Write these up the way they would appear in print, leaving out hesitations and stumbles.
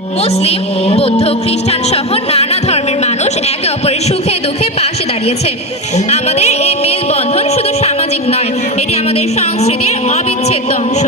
মুসলিম, বৌদ্ধ, খ্রিস্টান সহ নানা ধর্মের মানুষ একে অপরের সুখে দুঃখে পাশে দাঁড়িয়েছে। আমাদের এই মেলবন্ধন শুধু সামাজিক নয়, এটি আমাদের সংস্কৃতির অবিচ্ছেদ্য অংশ।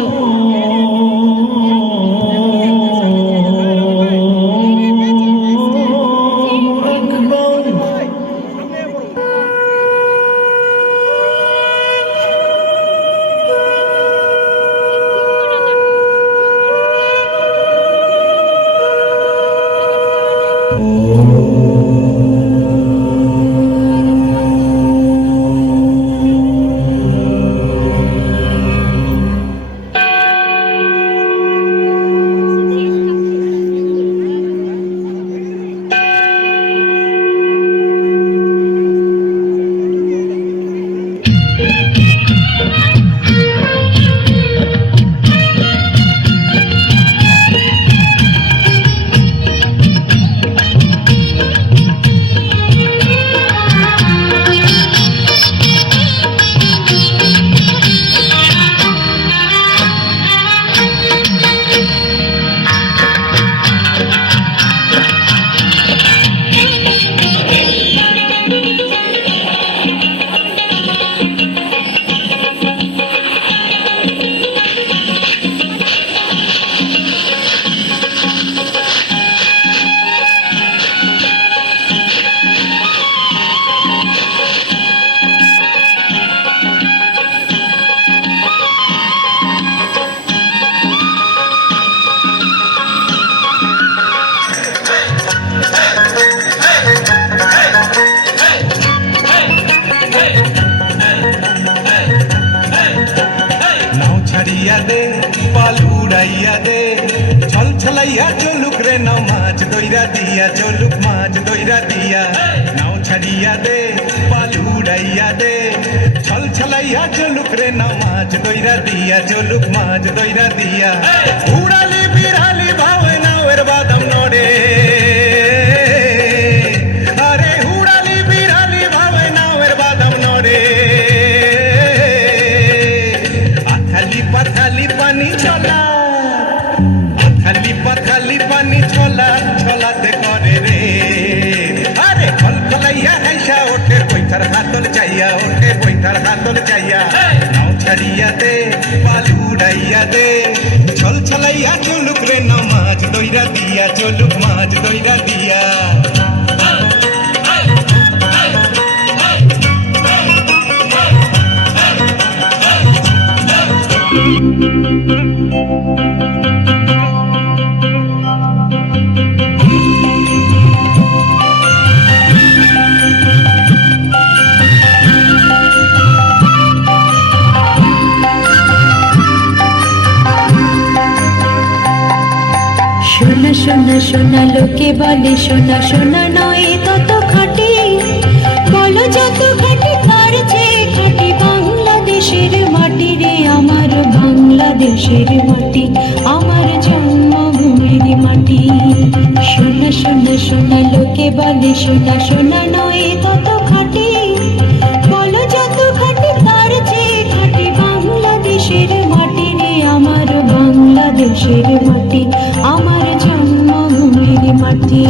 ছলাইয়া চলুক রে নাও মাছ দইরা দিয়া, চলুক মাছ দইরা দিয়া। নাও ছাড়িয়া দে পাল উড়াইয়া দে, ছল ছলাইয়া চলুক রে নাও মাছ দইরা দিয়া, চলুক মাছ দইরা দিয়া। উড়ালি বিড়ালি ভাবে নাওয়ের বাদাম নড়ে, আরে উড়ালি বিড়ালি ভাবে নাওয়ের বাদাম নড়ে। আথালি পাথালি পানি চলা, খালি পানি ছলা ছলাতে করে রে। আরে খল খলাইয়া হাইসা ওঠে বৈঠার হাতল চাইয়া, ওঠে বৈঠার হাতল চাইয়া। নাও ছাড়িয়া দে পাল উড়াইয়া দে, ছল ছলাইয়া চলুক রে নাও মাছ দইরা দিয়া, চলুক মাছ দইরা দিয়া। সোনা সোনা সোনা লোকে বলে সোনা সোনা নয় তত খাঁটি, বলো যত খাঁটি তার চেয়ে খাঁটি বাংলাদেশের মাটি রে, আমার বাংলাদেশের মাটি, আমার জন্মভূমির মাটি। সোনা সোনা সোনা লোকে বলে সোনা সোনা নয় তত খাঁটি, বলো যত খাঁটি তার চেয়ে খাঁটি বাংলাদেশের মাটি রে, আমার বাংলাদেশের মাটি, আমার জন্মভূমির মাটি।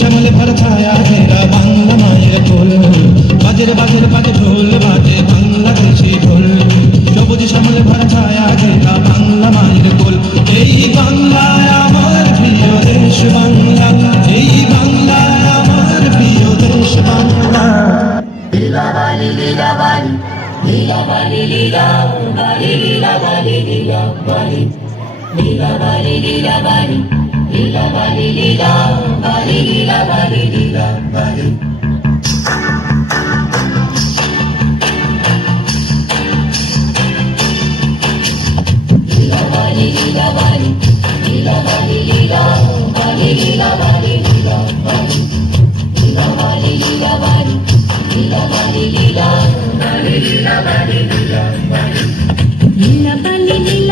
শ্যামলে ভরা ছায়া ঘেরা বাংলা মায়ের ঢোল, বাজের বাজের বাজে ঢোল বাজে বাংলাদেশি ঢোল। সবুজ শ্যামলে ভরা ছায়া ঘেরা বাংলা মায়ের ঢোল। এই বাংলায় আমার প্রিয় দেশ বাংলা, এই বাংলায় আমার প্রিয় দেশ বাংলা। লীলা বালি লীলা বালি, লীলা বালি লীলা বালি, লীলা বালি লীলা বালি, লীলা বালি লীলা বালি, লীলা বালি লীলা বালি, লীলা বালি লীলা বালি। লীলা বালি লীলা বালি লীলা বালি লীলা বালি লীলা বালি লীলা বালি লীলা বালি লীলা বালি লীলা বালি লীলা